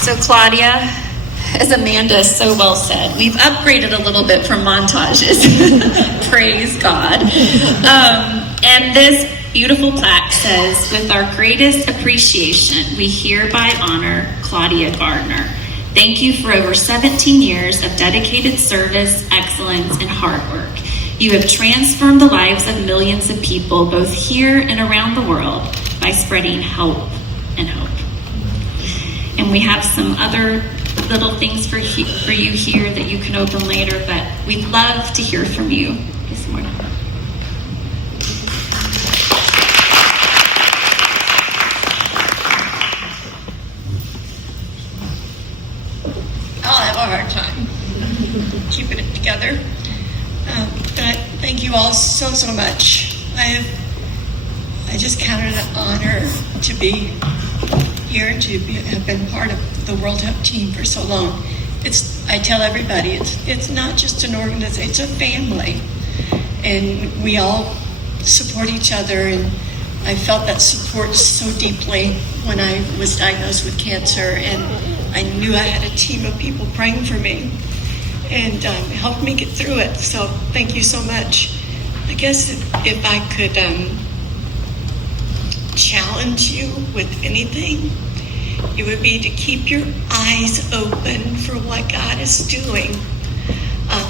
So Claudia, as Amanda so well said, we've upgraded a little bit from montages. Praise God. And this beautiful plaque says, with our greatest appreciation, we hereby honor Claudia Gardner. Thank you for over 17 years of dedicated service, excellence, and hard work. You have transformed the lives of millions of people, both here and around the world, by spreading hope and hope. And we have some other little things for you here that you can open later, but we'd love to hear from you this morning. I'll have a hard time keeping it together. But thank you all so much. I just count it an honor to be here, have been part of the World Help team for so long. I tell everybody, it's not just an organization, it's a family. And we all support each other, and I felt that support so deeply when I was diagnosed with cancer, and I knew I had a team of people praying for me and helped me get through it. So thank you so much. I guess if I could challenge you with anything, it would be to keep your eyes open for what God is doing.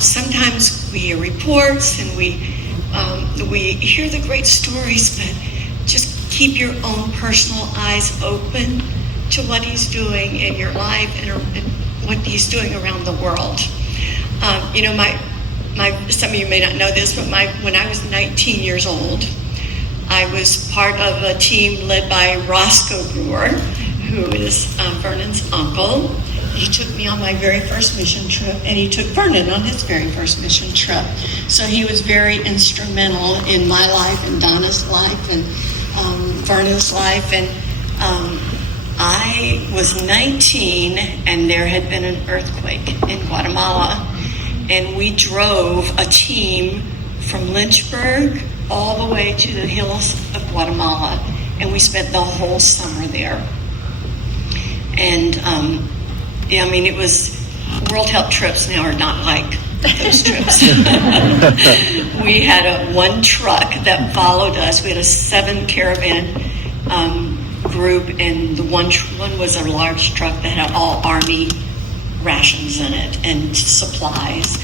Sometimes we hear reports and we hear the great stories, but just keep your own personal eyes open to what He's doing in your life and what He's doing around the world. Some of you may not know this, but when I was 19 years old, I was part of a team led by Roscoe Brewer, who is Vernon's uncle. He took me on my very first mission trip, and he took Vernon on his very first mission trip. So he was very instrumental in my life and Donna's life and Vernon's life. And I was 19, and there had been an earthquake in Guatemala. And we drove a team from Lynchburg all the way to the hills of Guatemala. And we spent the whole summer there. And it was, World Help trips now are not like those trips. We had one truck that followed us. We had a 7 caravan group, and the one was a large truck that had all Army rations in it and supplies.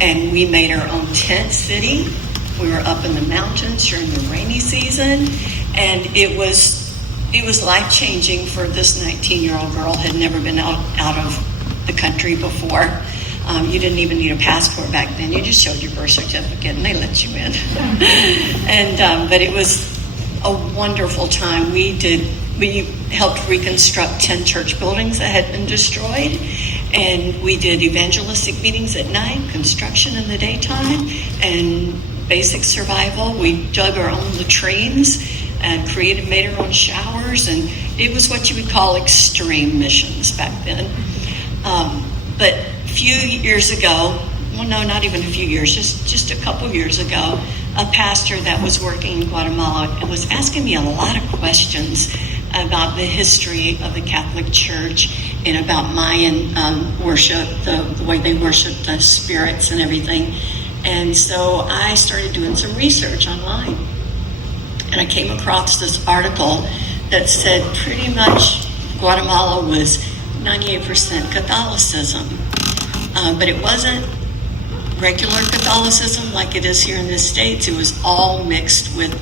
And we made our own tent city. We were up in the mountains during the rainy season, and it was life-changing for this 19-year-old girl. Had never been out of the country before. You didn't even need a passport back then. You just showed your birth certificate and they let you in. But it was a wonderful time. We helped reconstruct 10 church buildings that had been destroyed. And we did evangelistic meetings at night, construction in the daytime, and basic survival. We dug our own latrines and made our own showers, and it was what you would call extreme missions back then. But a few years ago, well, no, not even a few years, just a couple years ago, a pastor that was working in Guatemala and was asking me a lot of questions about the history of the Catholic Church and about Mayan worship, the way they worship the spirits and everything. And so I started doing some research online. And I came across this article that said pretty much Guatemala was 98% Catholicism. But it wasn't regular Catholicism like it is here in the States. It was all mixed with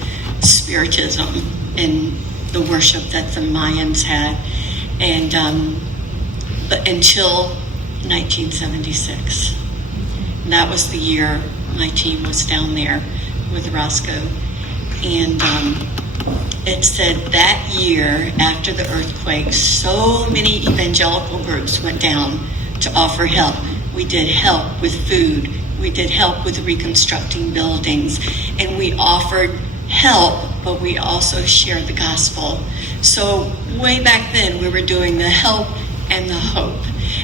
Spiritism and the worship that the Mayans had. And but until 1976. And that was the year my team was down there with Roscoe. And it said that year, after the earthquake, so many evangelical groups went down to offer help. We did help with food. We did help with reconstructing buildings. And we offered help, but we also shared the gospel. So way back then, we were doing the help and the hope.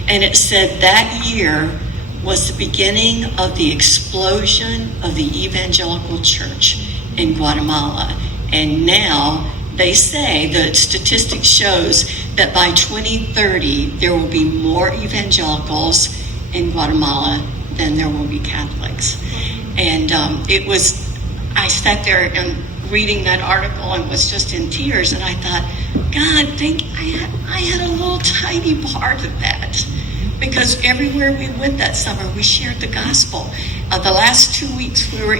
And it said that year was the beginning of the explosion of the evangelical church in Guatemala. And now they say, the statistics shows that by 2030 there will be more evangelicals in Guatemala than there will be Catholics. And I sat there and reading that article and was just in tears, and I thought, God, I had a little tiny part of that, because everywhere we went that summer, we shared the gospel. The last 2 weeks we were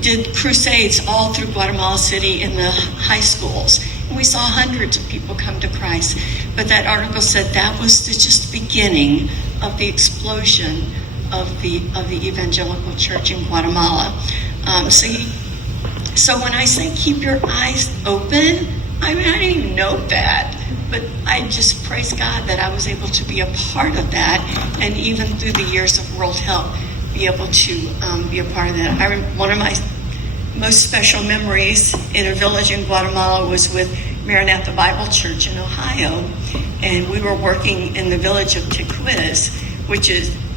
did crusades all through Guatemala City in the high schools. And we saw hundreds of people come to Christ. But that article said that was just the beginning of the explosion of the evangelical church in Guatemala. So when I say keep your eyes open, I didn't even know that. But I just praise God that I was able to be a part of that, and even through the years of World Help, be able to be a part of that. One of my most special memories in a village in Guatemala was with Maranatha Bible Church in Ohio, and we were working in the village of Tequiz,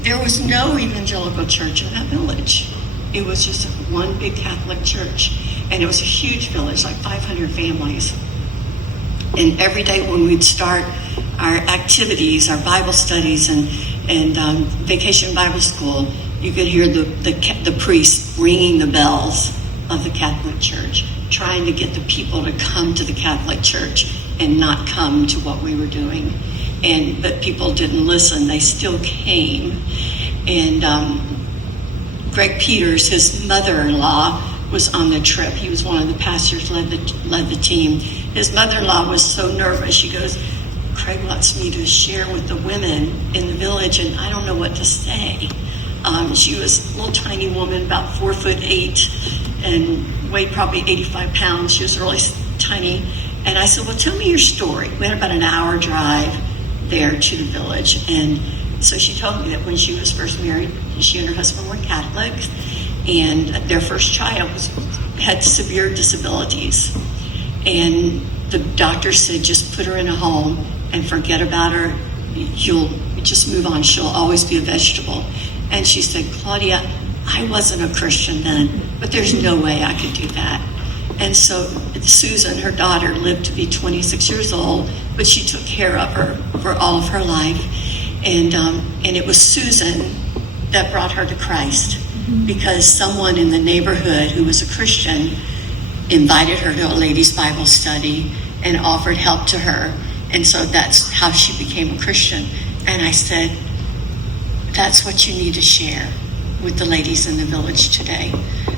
there was no evangelical church in that village. It was just one big Catholic church, and it was a huge village, like 500 families. And every day when we'd start our activities, our Bible studies and vacation Bible school, you could hear the priests ringing the bells of the Catholic Church, trying to get the people to come to the Catholic Church and not come to what we were doing. But people didn't listen. They still came. And Greg Peters, his mother-in-law, was on the trip. He was one of the pastors, led the team. His mother-in-law was so nervous. She goes, Craig wants me to share with the women in the village, and I don't know what to say. She was a little tiny woman, about 4'8", and weighed probably 85 pounds. She was really tiny. And I said, well, tell me your story. We had about an hour drive there to the village. And so she told me that when she was first married, she and her husband were Catholics, and their first child had severe disabilities. And the doctor said, just put her in a home and forget about her. You'll just move on. She'll always be a vegetable. And she said, Claudia, I wasn't a Christian then, but there's no way I could do that. And so Susan, her daughter, lived to be 26 years old, but she took care of her for all of her life. And it was Susan that brought her to Christ, because someone in the neighborhood who was a Christian invited her to a ladies' Bible study and offered help to her. And so that's how she became a Christian. And I said, that's what you need to share with the ladies in the village today.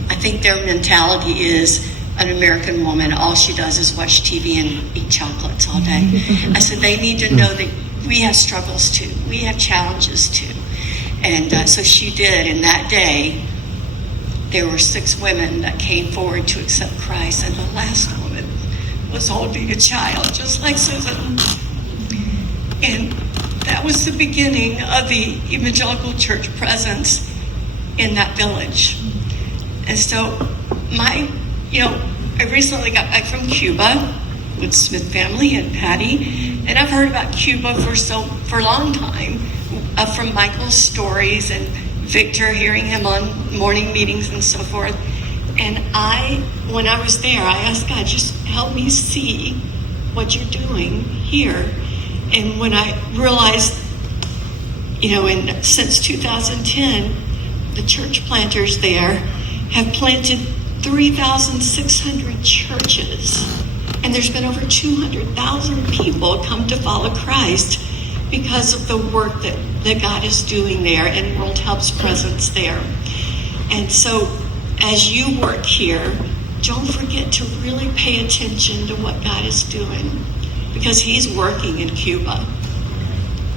I think their mentality is an American woman, all she does is watch TV and eat chocolates all day. I said, they need to know that we have struggles too. We have challenges too. And so she did. And that day, there were 6 women that came forward to accept Christ. And the last woman was holding a child, just like Susan. And that was the beginning of the evangelical church presence in that village. And so I recently got back from Cuba with Smith family and Patty, and I've heard about Cuba for a long time, from Michael's stories and Victor, hearing him on morning meetings and so forth. And when I was there, I asked God, just help me see what you're doing here. And when I realized, since 2010, the church planters there have planted 3,600 churches. And there's been over 200,000 people come to follow Christ because of the work that God is doing there and World Help's presence there. And so as you work here, don't forget to really pay attention to what God is doing, because he's working in Cuba.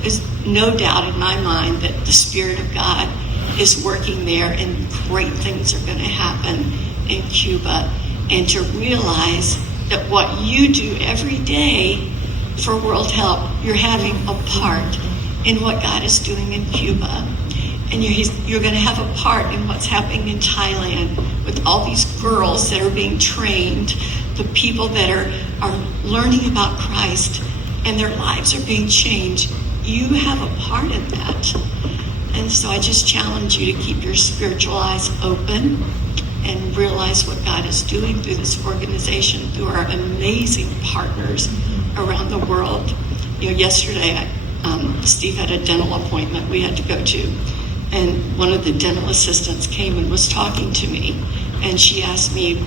There's no doubt in my mind that the Spirit of God is working there, and great things are going to happen in Cuba. And to realize that what you do every day for World Help, you're having a part in what God is doing in Cuba. And you're going to have a part in what's happening in Thailand with all these girls that are being trained, the people that are learning about Christ, and their lives are being changed. You have a part in that. And so I just challenge you to keep your spiritual eyes open and realize what God is doing through this organization, through our amazing partners, around the world. Yesterday, Steve had a dental appointment we had to go to, and one of the dental assistants came and was talking to me, and she asked me,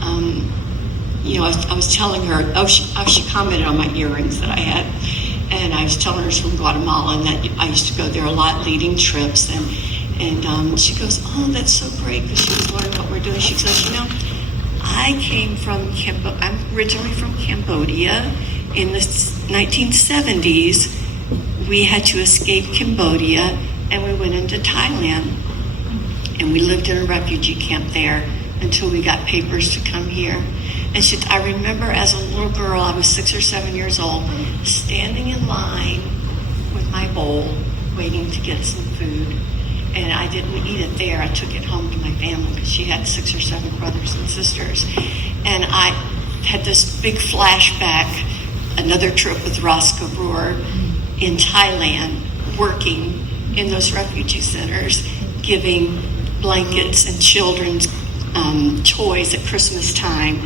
I was telling her, she commented on my earrings that I had, and I was telling her it's from Guatemala and that I used to go there a lot leading trips, and she goes, oh, that's so great, because she was wondering what we're doing. She says, I'm originally from Cambodia. In the 1970s, we had to escape Cambodia, and we went into Thailand, and we lived in a refugee camp there until we got papers to come here. And I remember as a little girl, I was 6 or 7 years old, standing in line with my bowl, waiting to get some food. And I didn't eat it there. I took it home to my family because she had 6 or 7 brothers and sisters. And I had this big flashback, another trip with Roscoe Brewer in Thailand, working in those refugee centers, giving blankets and children's toys at Christmas time.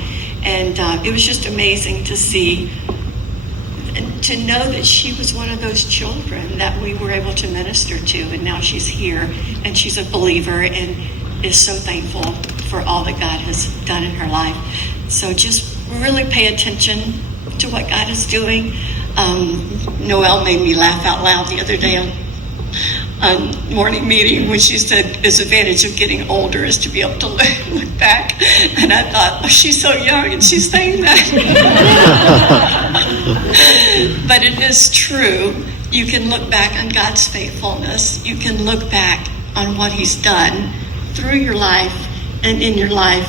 And it was just amazing to see, and to know that she was one of those children that we were able to minister to. And now she's here, and she's a believer and is so thankful for all that God has done in her life. So just really pay attention to what God is doing. Noelle made me laugh out loud the other day on morning meeting when she said his advantage of getting older is to be able to look back. And I thought, oh, she's so young and she's saying that. But it is true. You can look back on God's faithfulness. You can look back on what he's done through your life and in your life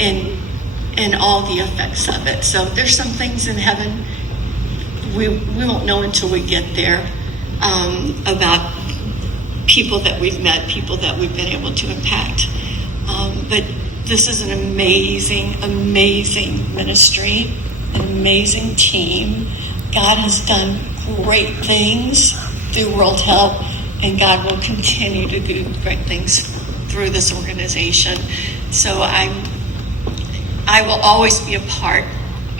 and all the effects of it. So there's some things in heaven we won't know until we get there, about people that we've met, people that we've been able to impact. But this is an amazing, amazing ministry, an amazing team. God has done great things through World Help, and God will continue to do great things through this organization. So I will always be a part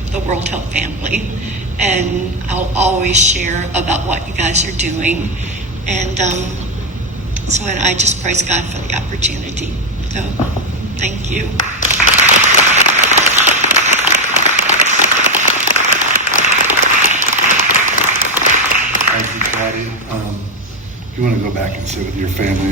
of the World Help family, and I'll always share about what you guys are doing. And so I just praise God for the opportunity. So thank you. Thank you, Claudia. You want to go back and sit with your family.